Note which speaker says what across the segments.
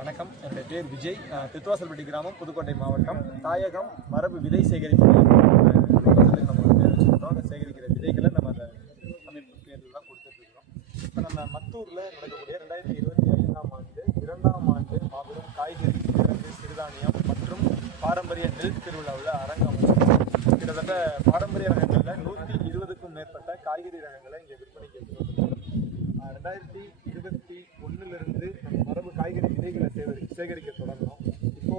Speaker 1: வணக்கம். என்னுடைய பேர் விஜய். திருத்துவாசல்பட்டி கிராமம் புதுக்கோட்டை மாவட்டம். தாயகம் மரபு விதை சேகரிப்பு மையம் நம்ம பேர் வச்சுருக்கோம் அந்த சேகரிக்கிற விதைகளை நம்ம அந்த அமைப்பு பேரில் தான் கொடுத்துட்ருக்கோம் இப்போ நம்ம மத்தூரில் நடக்கக்கூடிய ரெண்டாயிரத்தி இருபத்தி ஐந்தாம் ஆண்டு இரண்டாம் ஆண்டு மாபெரும் காய்கறி கிழங்கு சிறுதானியம் மற்றும் பாரம்பரிய நெல் திருவிழாவில் அரங்கம் கிட்டத்தட்ட பாரம்பரிய ரகங்களில் நூற்றி இருபதுக்கும் மேற்பட்ட காய்கறி ரகங்களை இங்கே விற்பனைக்கு ரெண்டாயிரத்தி இருபத்தி ஒன்றுலேருந்து நம்ம மரபு காய்கறி விதைகளை சேகரி சேகரிக்க தொடங்கணும். இப்போ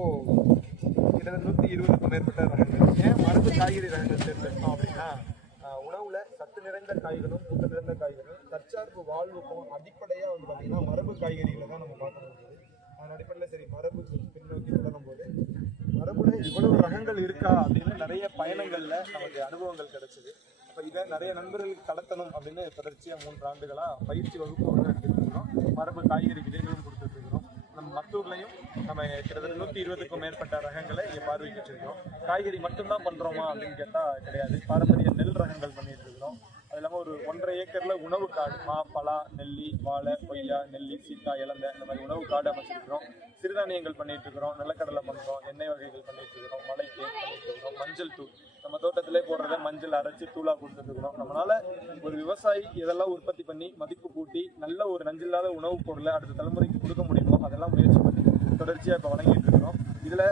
Speaker 1: கிட்டத்தட்ட நூற்றி இருபதுக்கும் மேற்பட்ட ரகங்கள். ஏன் மரபு காய்கறி ரகங்கள் சேர்த்துருக்கோம் அப்படின்னா உணவுல சத்து நிறைந்த காய்களும் ஊட்ட நிறைந்த காய்களும் தற்சார்பு வாழ்வுக்கும் அடிப்படையாக வந்து பார்த்தீங்கன்னா மரபு காய்கறிகளை தான் நம்ம பார்க்க முடியுது. அதன் அடிப்படையில் சரி மரபு பின்னோக்கி தொடங்கும் போது மரபுல இவ்வளவு ரகங்கள் இருக்கா அப்படின்னு நிறைய பயணங்கள்ல நமக்கு அனுபவங்கள் கிடைச்சது. இப்போ இதை நிறைய நண்பர்களுக்கு கடத்தணும் அப்படின்னு தொடர்ச்சியாக மூன்று ஆண்டுகளாக பயிற்சி வகுப்பு வந்து எடுத்துருக்கிறோம் மரபு காய்கறி விதைகளும் நம்ம நம்ம கிட்டத்தட்ட நூற்றி இருபதுக்கும் மேற்பட்ட ரகங்களை இங்கே பார்வையிட்டு இருக்கோம் காய்கறி மட்டும்தான் பண்ணுறோமா அப்படின்னு கேட்டால் கிடையாது. பாரம்பரிய நெல் ரகங்கள் பண்ணிட்டு இருக்கிறோம். அது இல்லாமல் ஒரு ஒன்றரை ஏக்கரில் உணவு காடு மா பலா நெல்லி வாழை கொய்யா நெல்லி சீத்தா இலந்தை இந்த மாதிரி உணவு காடு அமைச்சிருக்கிறோம். சிறுதானியங்கள் பண்ணிட்டு இருக்கிறோம் நிலக்கடலை பண்ணுறோம் எண்ணெய் வகைகள் பண்ணிட்டு இருக்கிறோம் மலைக்கு பண்ணிட்டு இருக்கிறோம் மஞ்சள் தூள். நம்ம தோட்டத்திலே போடுறத மஞ்சள் அரைச்சி தூளா கொடுத்துருக்குறோம் இருக்கிறோம். நம்மளால ஒரு விவசாயி இதெல்லாம் உற்பத்தி பண்ணி மதிப்பு கூட்டி நல்ல ஒரு நஞ்சில்லாத உணவுப் பொருளை அடுத்த தலைமுறைக்கு கொடுக்க முடியுமோ அதெல்லாம் முயற்சி தொடர்ச்சியாக தொடர்ச்சியா இப்ப வழங்கிட்டு இருக்கிறோம். இதுல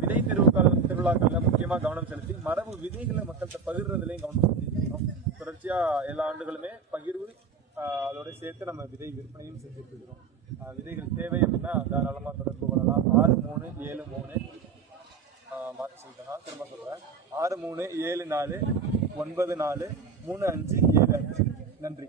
Speaker 1: விதை திருவிழா திருவிழாக்கள்ல முக்கியமா கவனம் செலுத்தி மரபு விதைகளை மக்கள்கிட்ட பகிர்றதுலயும் கவனம் செலுத்திட்டு இருக்கிறோம். தொடர்ச்சியா எல்லா ஆண்டுகளுமே பகிர்வு அதோட சேர்த்து நம்ம விதை விற்பனையும் செஞ்சுட்டு இருக்கிறோம். விதைகள் தேவை அப்படின்னா தாராளமாக தொடர்பு கொள்ளலாம். ஆறு மூணு ஏழு மூணு. மாற்றி சொல்லிட்டேன் திரும்ப சொல்கிறேன் ஆறு மூணு ஏழு நாலு ஒன்பது நாலு மூணு அஞ்சு ஏழு அஞ்சு. நன்றி.